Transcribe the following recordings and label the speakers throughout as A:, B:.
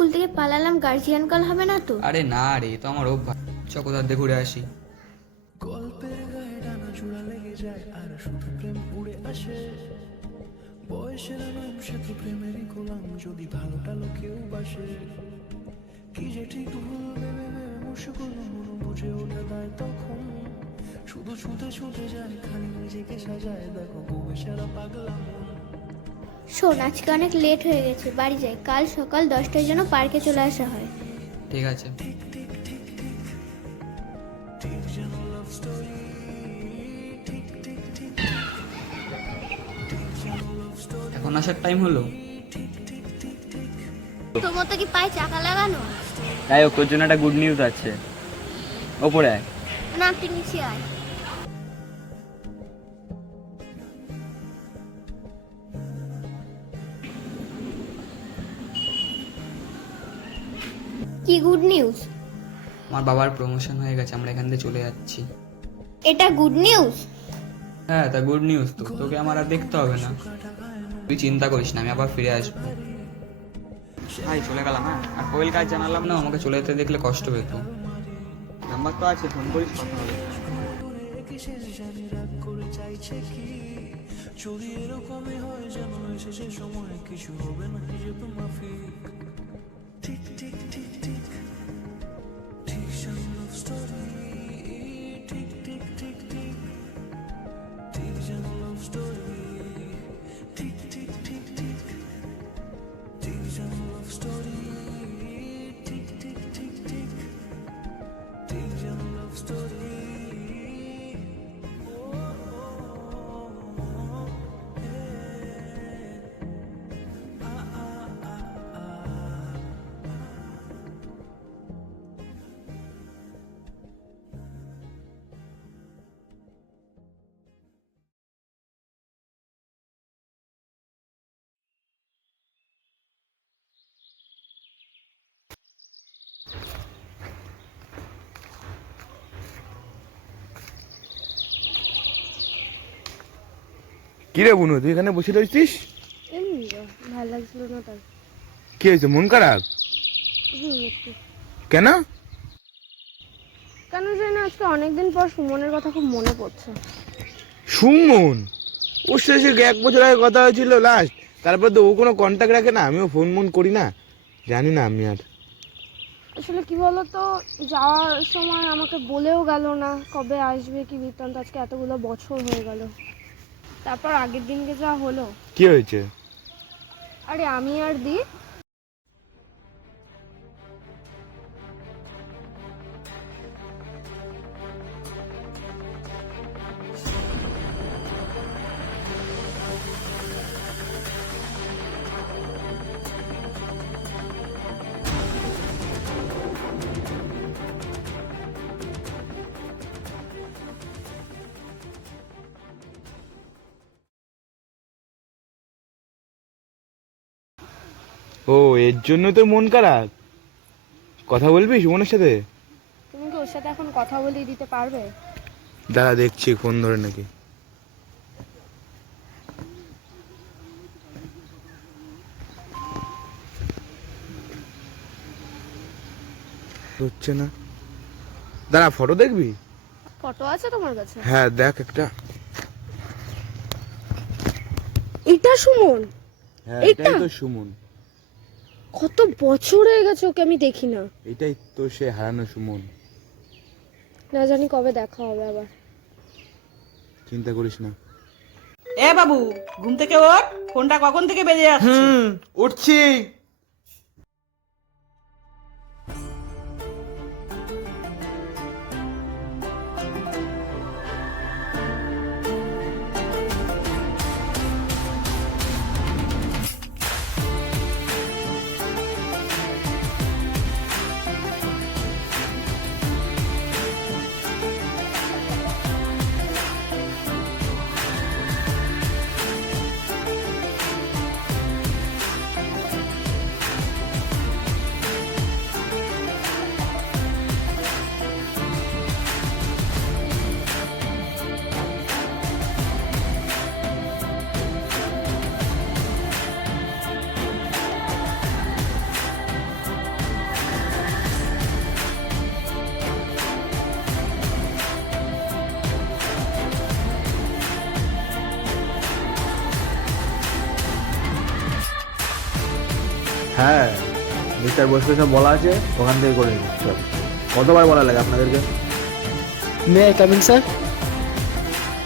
A: School থেকে পালালাম guardian call হবে না তো?
B: আরে না রে এ তো আমার অভ্যাস। চ কোথার দিয়ে ঘুরে আসি।
C: গল্পের গায়ে ডানা জোড়া লেগে যায় আর শুধু প্রেম উড়ে আসে। বয়সের নাম সে তো প্রেমেরই গোলাম যদি ভালোটা লোকেও বাসে। কি যে ঠিক ভুল ভেবে ভেবে মুশকুল মন বুঝে ওঠে দেয় তখন। শুধু ছুটে ছুটে যায় খালি নিজেকে সাজায় দেখো বউয়ে সারা পাগলা মন
A: শোন আজকে অনেক লেট হয়ে গেছে বাড়ি যাই। কাল সকাল দশটার জন্য পার্কে চলে আসা হয়।
B: ঠিক আছে। এখন আসার টাইম হলো?
A: তোর মতো কি পায়ে চাকা লাগানো?
D: তাই তোর জন্য একটা গুড নিউজ আছে। ওপরে আয়।
A: না তুই নিচে আয়। কি গুড নিউজ
B: আমার বাবার প্রমোশন হয়ে গেছে আমরা এখান থেকে চলে যাচ্ছি।
A: এটা গুড নিউজ
B: হ্যাঁ তা গুড নিউজ তো। তোকে আমার আর দেখতে হবে না। তুই চিন্তা করিস না আমি আবার ফিরে আসব। ভাই চলে গেলাম হ্যাঁ? আর কোয়েল কাজ জানালাম না আমাকে চলে যেতে দেখলে কষ্ট পেত। নাম্বার তো আছে ফোন করিস কথা হবে।
C: যদি এরকমই হয় যেন এসে সে সময় কিছু হবে না ঠিক ঠিক ঠিক ঠিক। Thank you.
E: কি রে বুনু তুই এখানে বসে রয়েছিস?
A: ভালো লাগছিল না তাই
E: কি হয়েছে মন খারাপ? কেন?
A: কেন জানি আজকে অনেকদিন পর সুমনের কথা খুব মনে পড়ছে।
E: সুমন? ওর সাথে এক বছর আগে কথা হয়েছিল লাস্ট তারপর তো ও কোনো কন্ট্যাক্ট রাখে না আমিও ফোন মন করি না। জানি না আমি আর।
F: আসলে কি বলো তো যাওয়ার সময় আমাকে বলেও গেল না কবে আসবে কি বৃত্তান্ত আজকে এতগুলো বছর হয়ে গেল। তারপর আগের দিনকে যা হলো।
E: কি হয়েছে?
F: আরে আমি আর দি
E: ও এর জন্য তো মন খারাপ? কথা বলবি সুমনের সাথে?
F: তুমি কি ওর সাথে এখন কথা বলিয়ে দিতে পারবে?
E: দাঁড়া দেখছি ফোন ধরে নাকি। হচ্ছে না? দাঁড়া ফটো দেখবি?
F: ফটো আছে তোমার কাছে?
E: হ্যাঁ দেখ একটা।
F: এটা সুমন।
E: হ্যাঁ? এটাই তো সুমন।
F: কত বছর হয়ে গেছে ওকে আমি দেখি না।
E: এটাই তো সে হারানো সুমন।
F: না জানি কবে দেখা হবে আবার।
E: চিন্তা করিস না।
G: এ বাবু ঘুম থেকে ওঠ। ফোনটা কখন থেকে বেজে যাচ্ছে?
E: উঠছি।
H: হ্যাঁ মিস্টার বোসকে সব বলা আছে ওখান থেকে করে নিন সব কতবার বলা লাগে আপনাদেরকে?
I: মে আই কামিং স্যার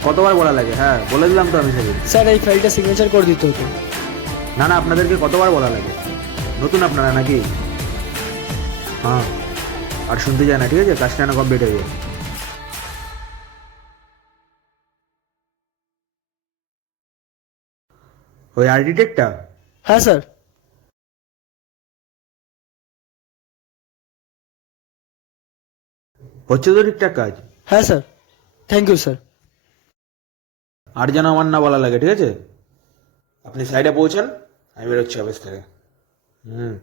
H: কতবার বলা লাগে? হ্যাঁ বলে দিলাম তো আমি সেদিন।
I: স্যার এই ফাইলটা সিগনেচার করে দিতে হতো।
H: না না আপনাদেরকে কতবার বলা লাগে? নতুন আপনারা নাকি? হ্যাঁ আর শুনতে যায় না ঠিক আছে? কাজটা না কমপ্লিট হয়ে যায়। ওই আর্কিটেক্টটা
I: হ্যাঁ স্যার
H: হচ্ছে তো ঠিকঠাক কাজ।
I: হ্যাঁ স্যার। Thank you sir.
H: আর যেন আমার না বলা লাগে ঠিক আছে? আপনি সাইডে পৌঁছান আমি বেরোচ্ছি অফিস থেকে। হুম।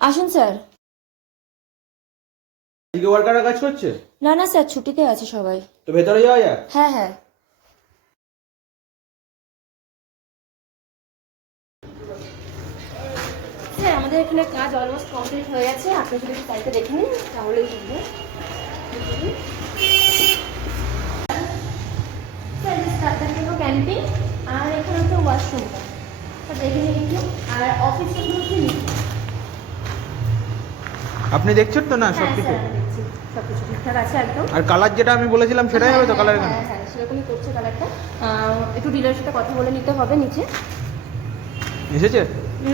J: আসুন স্যার।
H: ওয়ার্কাররা কাজ করছে?
J: না না স্যার ছুটিতে আছে সবাই।
H: তো ভেতরে যাওয়া যায়
J: হ্যাঁ হ্যাঁ। আমাদের এখানে কাজ অলমোস্ট কমপ্লিট হয়ে গেছে। আপনি যদি তারিখটা দেখে নিন তাহলেই ক্যাম্পিং আর এখানে হচ্ছে ওয়াশরুমটা দেখে নিন একটু। আর অফিসটা হচ্ছে
H: আপনি দেখছেন তো না সব
J: হ্যাঁ
H: কিছু
J: সব কিছু ঠিকঠাক আছে একদম।
H: আর কালার যেটা আমি বলেছিলাম সেটাই হবে তো কালার
J: হ্যাঁ হ্যাঁ, হ্যাঁ সেরকমই করছে কালারটা একটু ডিলারের সাথে কথা বলে নিতে হবে নিচে।
H: এসেছে?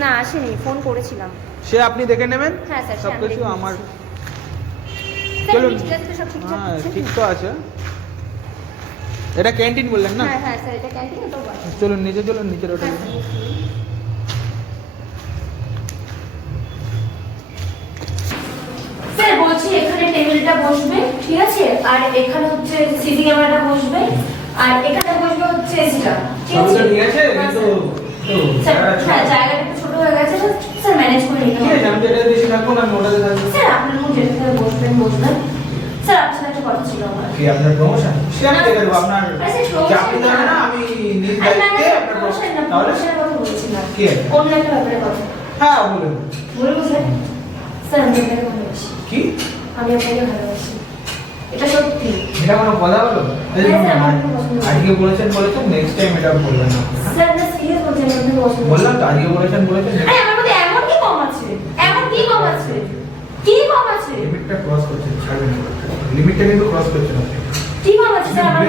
J: না আসেনি ফোন করেছিলাম।
H: সে আপনি দেখে নেবেন?
J: হ্যাঁ স্যার সে
H: সব কিছু আমার চলুন। হ্যাঁ ঠিক তো আছে। এটা ক্যান্টিন বললেন না?
J: হ্যাঁ হ্যাঁ স্যার এটা ক্যান্টিন তো।
H: চলুন নিচে চলুন নিচের ওটা
J: হ্যাঁ, স্যার, বলছি এখানে টেবিলটা বসবে ঠিক আছে? আর এখানে হচ্ছে সিসি ক্যামেরাটা বসবে আর এখানে বসবে হচ্ছে এসিটা ঠিক আছে?
H: ঠিক আছে
J: হ্যাঁ, হ্যাঁ হয়ে গেছে স্যার ম্যানেজ করে নিতে হবে
H: আমি যেটা বেশি থাকব না
J: স্যার আপনার যেখানে বসবেন বসবেন স্যার আপনার সাথে একটা কথা ছিল আমার
H: কি আপনার প্রমোশন সে আমি দেখে দেবো আপনার না আমি নিজ
J: না, না,
H: দায়িত্বে আপনার
J: promotion না, এর কথা বলছিলাম।
H: কি?
J: অন্য একটা ব্যাপারে কথা।
H: হ্যাঁ বলুন
J: বলব স্যার? স্যার, আমি আপনাকে ভালোবাসি।
H: কি
J: আমি আপনাকে ভালোবাসি। এটা সত্যি।
H: এটা কোনো কথা বলো
J: হ্যাঁ, আমার
H: আজকে বলেছেন বলেছেন নেক্সট টাইম এটা বলবেন না
J: স্যার,
H: বললাম তো আজকে বলেছেন বলেছেন
J: আরে, আমার মধ্যে এমন কি কম আছে? এমন কি কম আছে? কি কম আছে?
H: লিমিটটা ক্রস করছেন ছাড়বেন লিমিটটা কিন্তু ক্রস করছেন আপনি
J: কি কম আছে, স্যার, আমার।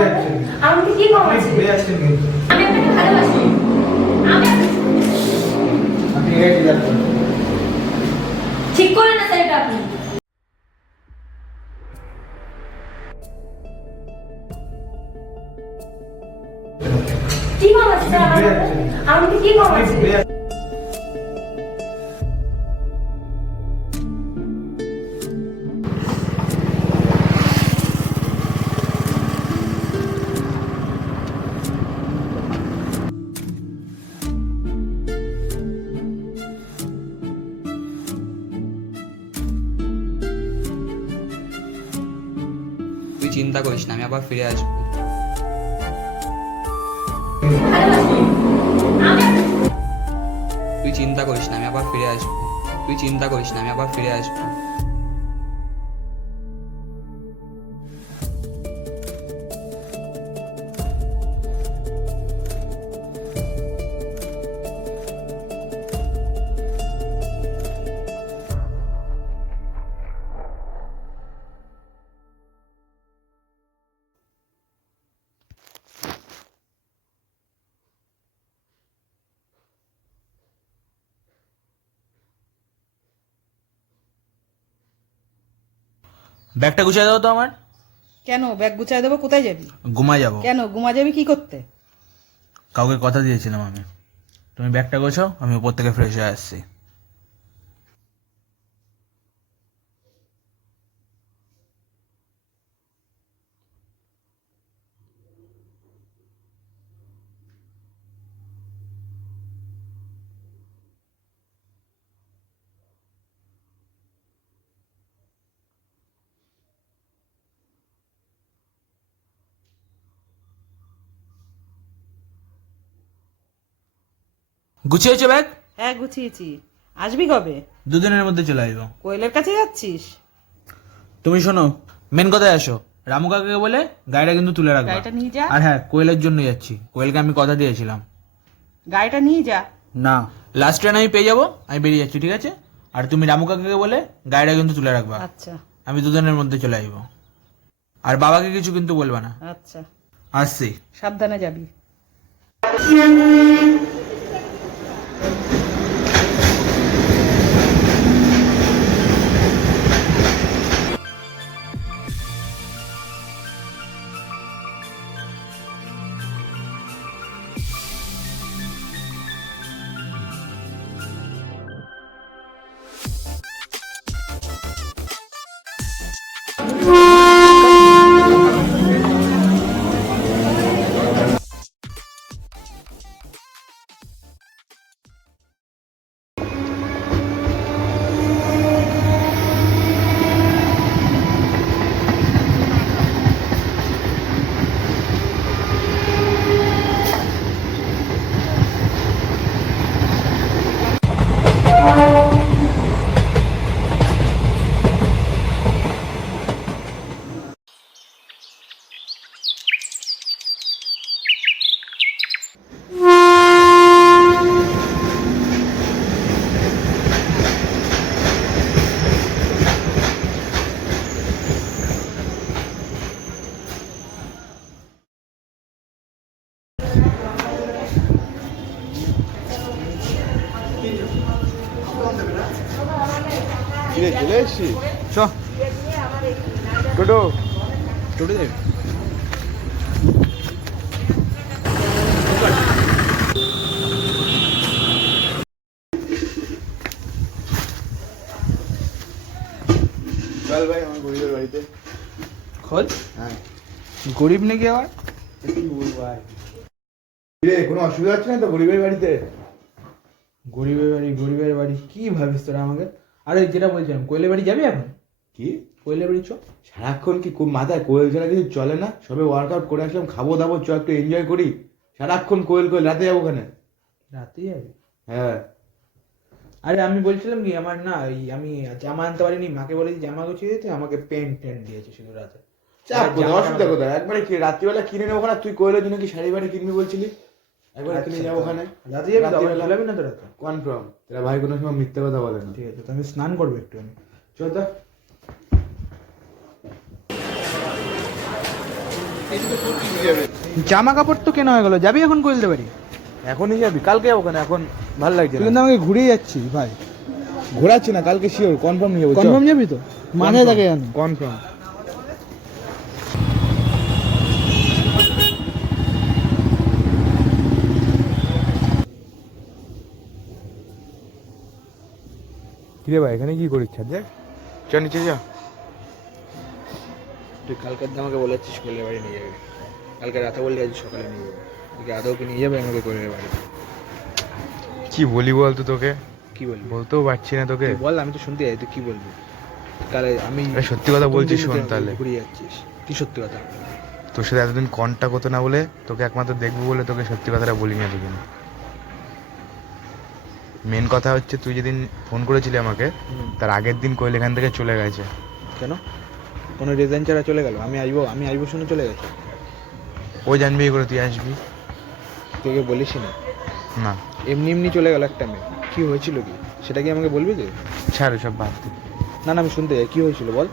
J: আমার কি কম আছে?
H: যাচ্ছেন কিন্তু
J: আমি আপনাকে ভালোবাসি। আমি
H: আপনি এটা ক্লিয়ার
J: ঠিক করে না স্যার এটা আপনি কি কম আছে স্যার আমার মধ্যে? আমার মধ্যে কি কম আছে
B: তুই চিন্তা করিস না, আমি আবার ফিরে আসব আসব। তুই চিন্তা করিস না আমি আবার ফিরে আসব।
H: ব্যাগটা গুছিয়ে দাও তো আমার।
G: কেন? ব্যাগ গুছিয়ে দেবো কোথায় যাবি?
H: ঘুমা যাব।
G: কেন? ঘুমা যাবি কি করতে?
H: কাউকে কথা দিয়েছিলাম আমি। তুমি ব্যাগটা গোছাও আমি উপর থেকে ফ্রেশ হয়ে আসছি। গুছিয়েছো ব্যাগ
G: হ্যাঁ গুছিয়েছি। আসবি কবে?
H: দুদিনের মধ্যে চলে আসব।
G: কোয়েলের কাছে যাচ্ছিস?
H: তুমি শোনো মেন কথায় আসো। রামু কাকাকে বলে গাড়িটা কিন্তু তুলে রাখবা।
G: গাড়িটা নিয়ে যা।
H: আর হ্যাঁ কোয়েলের জন্য যাচ্ছি। কোয়েলকে আমি কথা দিয়েছিলাম।
G: গাড়িটা নিয়ে যা।
H: না লাস্ট ট্রেন আমি পেয়ে যাব আমি বেরিয়ে যাচ্ছি ঠিক আছে? আর তুমি রামু কাকাকে বলে গাড়িটা কিন্তু তুলে রাখবা।
G: আচ্ছা।
H: আমি দুদিনের মধ্যে চলে আসব। আর বাবাকে কিছু কিন্তু বলবা না।
G: আচ্ছা।
H: আসছি।
G: সাবধানে যাবি।
H: চল ভাই আমার গরিবের বাড়িতে। খোঁজ হ্যাঁ। গরিব নাকি আবার? কি বলব ভাই। রে কোনো অসুবিধা হচ্ছে না তো গরিবের বাড়িতে? গরিবের বাড়ি গরিবের বাড়ি কি ভাবিস তোরা আমাকে? আরে যেটা বলছিলাম কোয়েলের বাড়ি যাবি এখন? কি? কোয়েলের বাড়ি চ সারাক্ষণ কি কো- মাথায় কোয়েল ছাড়া কিছু চলে না? সবে ওয়ার্কআউট করে আসলাম খাব দাবো চ একটু এনজয় করি। সারাক্ষণ কোয়েল কোয়েল রাতে যাব ওখানে। রাতে যাবি? হ্যাঁ। আরে আমি বলছিলাম কি আমার না এই আমি জামা আনতে পারিনি মাকে বলেছি জামা গুছিয়ে দিতে আমাকে প্যান্ট ট্যান্ট দিয়েছে শুধু রাতে। চাপ কোথায় অসুবিধা কোথায়? একবারে কি রাত্রিবেলা কিনে নেব ওখানে? তুই কোয়েলের জন্য কি শাড়ি বাড়ি কিনবি বলছিলি? একবার কিনে যাব ওখানে। রাতে যাবি যাবি না তো রাতে? কনফার্ম তোরা ভাই কোনো সময় মিথ্যে কথা বলে না। ঠিক আছে তো আমি স্নান করব একটু আমি। চল তো।
K: জামা কাপড় তো কেনা হয়ে গেল। যাবি এখন কইলতে পারি
H: এখনই যাবি? কালকে যাব কেন? এখন ভালো লাগছে
K: তুই কিন্তু আমাকে ঘুরেই যাচ্ছি ভাই।
H: ঘোরাচ্ছি না কালকে শিওর কনফার্ম নিয়ে যাব
K: কনফার্ম যাবি তো? মাথায় থাকে জানো।
H: কনফার্ম কিরে ভাই এখানে কি করিস? দেখ চ নিচে যা। তুই কালকের দিন আমাকে বলেছিস কোলের বাড়ি নিয়ে যাবে। কালকে রাতে বললি আজ সকালে নিয়ে যাবে। আদৌ কি নিয়ে যাবে আমাকে কোলের বাড়ি?
E: কি বলি বল তো তোকে?
H: কি বলবি?
E: বলতেও পারছি না তোকে।
H: বল আমি তো শুনতে যাই তুই কি বলবি? তাহলে আমি
E: সত্যি কথা বলছি শোন তাহলে।
H: ঘুরে যাচ্ছিস। কি সত্যি কথা?
E: তোর সাথে এতদিন কন্ট্যাক্ট হতো না বলে তোকে একমাত্র দেখব বলে তোকে সত্যি কথাটা বলি না এতদিন। মেন কথা হচ্ছে তুই যেদিন ফোন করেছিলি আমাকে তার আগের দিন কোয়েল এখান থেকে চলে গেছে।
H: কেন? কোনো রিজন ছাড়া চলে গেল? আমি আসব আমি আসব শুনে চলে গেছে?
E: ও জানবি করে তুই আসবি।
H: তোকে বলিস না।
E: না।
H: এমনি এমনি চলে গেল একটা মেয়ে। কি হয়েছিল কি? সেটা কি আমাকে বলবি যে?
E: ছাড় সব বাদ দে।
H: না না আমি শুনতে যাই কি হয়েছিল বল?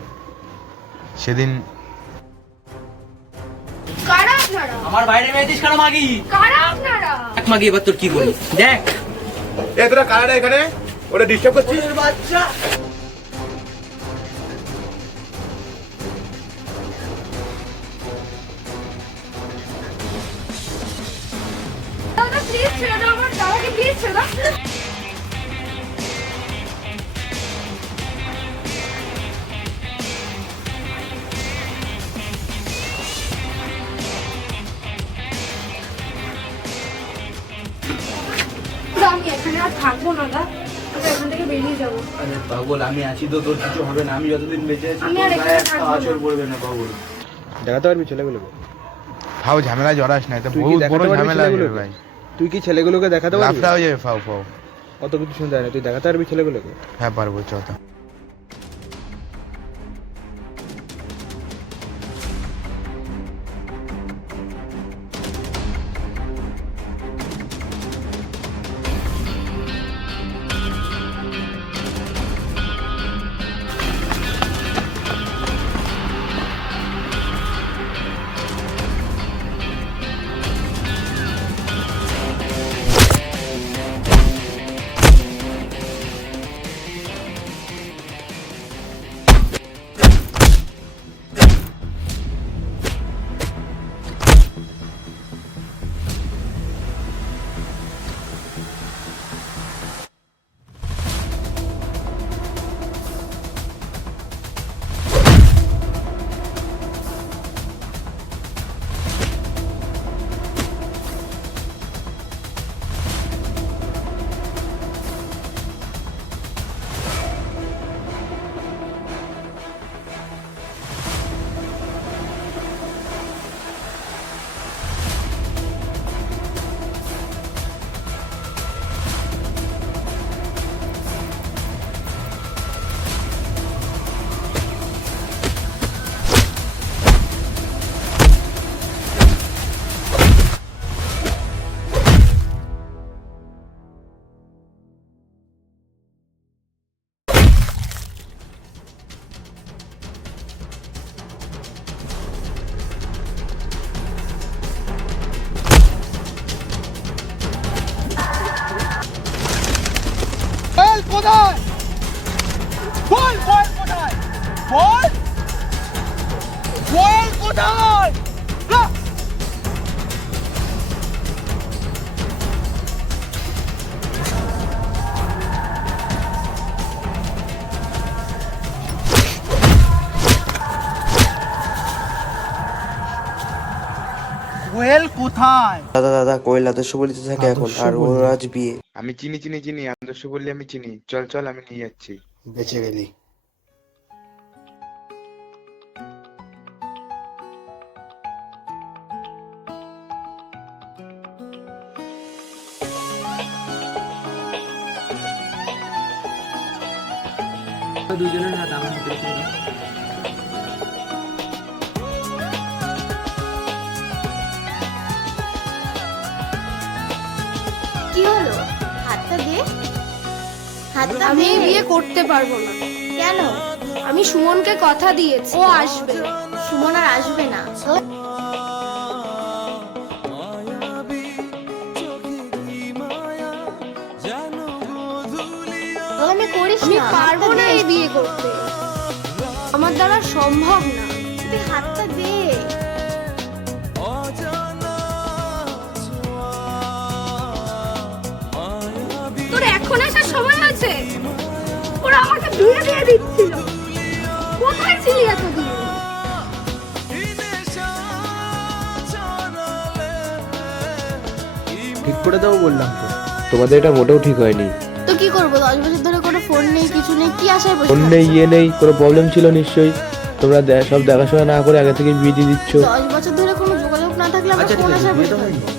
E: সেদিন
J: কারা আপনারা?
G: আমার বাইরে মেয়েছিস কেন মাগি?
J: কারা আপনারা?
G: এক মাগি এবার তোর কি করি দেখ।
H: এ তোরা কারা এখানে? ওটা ডিস্টার্ব করছিস?
G: বাচ্চা।
J: আমি এখানে আর থাকব না দা আমি এখান থেকে বেরিয়ে যাব।
H: আরে পাগল আমি আছি তো তোর কিছু হবে না। আমি যতদিন বেঁচে আছি
J: আমি আর এখানে থাকব না।
H: পাগল। দেখাতে পারবি ছেলেগুলোকে
E: ফাও ঝামেলা জড়াস না এটা বহুত বড় ঝামেলা ভাই।
H: তুই কি ছেলেগুলোকে দেখাতে পারবি?
E: লাফটা হয়ে যাবে ফাও ফাও
H: অত কিছু শুনতে হয় না তুই দেখাতে পারবি ছেলেগুলোকে?
E: হ্যাঁ পারব চতা
H: কোথায়?
L: দাদা দাদা কোয়েল আদর্শ বলিতে থাকে এখন আর ওর আজ বিয়ে।
E: আমি চিনি চিনি চিনি আদর্শ বললে আমি চিনি। চল চল আমি নিয়ে যাচ্ছি।
L: বেঁচে গেলি।
B: দুজনের হাত আমার হাতে
A: কি হলো? হাতটা দে। হাতটা
F: আমি এই বিয়ে করতে পারব না।
A: কেন?
F: আমি সুমনকে কথা দিয়েছি। ও আসবে।
A: সুমন আর আসবে না। আমি করিস
F: আমি
A: না।
F: পারব না এই বিয়ে করতে। আমার দ্বারা সম্ভব না।
A: তুই হাতটা
F: বিয়ে দিয়ে দিচ্ছিল। কোথায় ছিলি এতদিন?
K: ঠিক করে দেবো বললাম তো।
L: তোমাদের এটা মোটেও ঠিক হয়নি।
A: তো কি করব? দশ বছর ধরে কোনো ফোন নেই কিছু নেই কি আশায় বসে
L: ফোন নেই ইয়ে নেই কোনো প্রবলেম ছিল নিশ্চয়ই? তোমরা দে- সব দেখাশোনা না করে আগে থেকে বিয়ে দিয়ে দিচ্ছ।
A: দশ বছর ধরে কোনো যোগাযোগ না থাকলে আমরা কোন আশায় বসে থাকব।
H: তোর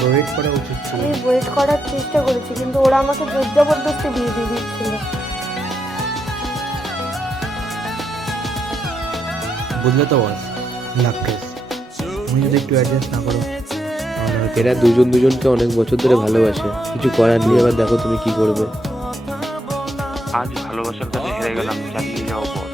H: ওয়েট করা উচিত ছিল।
F: আমি ওয়েট করার চেষ্টা করেছি কিন্তু ওরা আমাকে জোর জবরদস্তি বিয়ে দিয়ে দিচ্ছিল
H: বুঝলে তো বস লাভ কেস তুমি যদি একটু অ্যাডজাস্ট না করো
L: এরা দুজন দুজনকে অনেক বছর ধরে ভালোবাসে। কিছু করার নেই এবার দেখো তুমি কি করবে।
M: আজ ভালোবাসার কাছে হেরে গেলাম চালিয়ে যাও বস